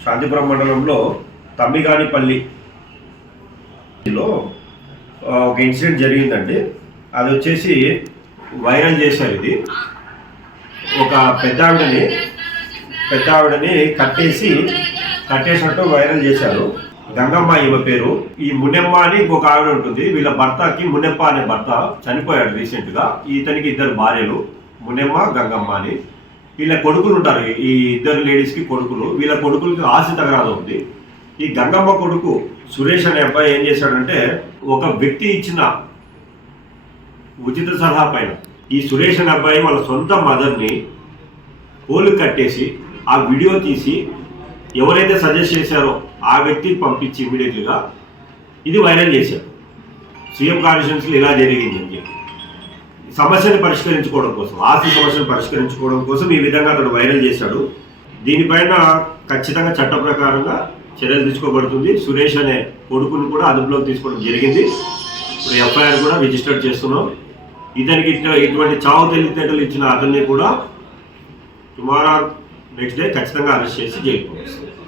శాంతిపురం మండలంలో తమ్మిగానిపల్లిలో ఒక ఇన్సిడెంట్ జరిగిందండి. అది వచ్చేసి వైరల్ చేశారు. ఇది ఒక పెద్ద ఆవిడని కట్టేసినట్టు వైరల్ చేశారు. గంగమ్మ ఈమె పేరు. ఈ మునెమ్మ అని ఇంకొక ఆవిడ ఉంటుంది. వీళ్ళ భర్తకి మునెప్ప అనే భర్త చనిపోయాడు రీసెంట్గా. ఇతనికి 2 భార్యలు, మునెమ్మ, గంగమ్మ అని. వీళ్ళ కొడుకులు ఉంటారు, ఈ 2 లేడీస్కి కొడుకులు. వీళ్ళ కొడుకులకి ఆస్తి తగరాదు ఉంది. ఈ గంగమ్మ కొడుకు సురేష్ అనే అబ్బాయి ఏం చేశాడంటే, ఒక వ్యక్తి ఇచ్చిన ఉచిత సలహా పైన ఈ సురేష్ అనే అబ్బాయి వాళ్ళ సొంత మదర్ని పోలు కట్టేసి ఆ వీడియో తీసి ఎవరైతే సజెస్ట్ చేశారో ఆ వ్యక్తికి పంపించి ఇమీడియట్లీగా ఇది వైరల్ చేశారు. సీఎం కాన్స్టిట్యున్సీలో ఇలా జరిగింది అని చెప్పి సమస్యను పరిష్కరించుకోవడం కోసం, ఆస్తి సమస్యను పరిష్కరించుకోవడం కోసం ఈ విధంగా అతడు వైరల్ చేశాడు. దీనిపైన ఖచ్చితంగా చట్ట ప్రకారంగా చర్యలు తీసుకోబడుతుంది. సురేష్ అనే కొడుకును కూడా అదుపులోకి తీసుకోవడం జరిగింది. ఇప్పుడు ఎఫ్ఐఆర్ కూడా రిజిస్టర్ చేస్తున్నాం. ఇతనికి ఇటువంటి చావు తెలివితేటలు ఇచ్చిన అతన్ని కూడా టుమారో నెక్స్ట్ డే ఖచ్చితంగా అరెస్ట్ చేసి జైలు పంపిస్తాం.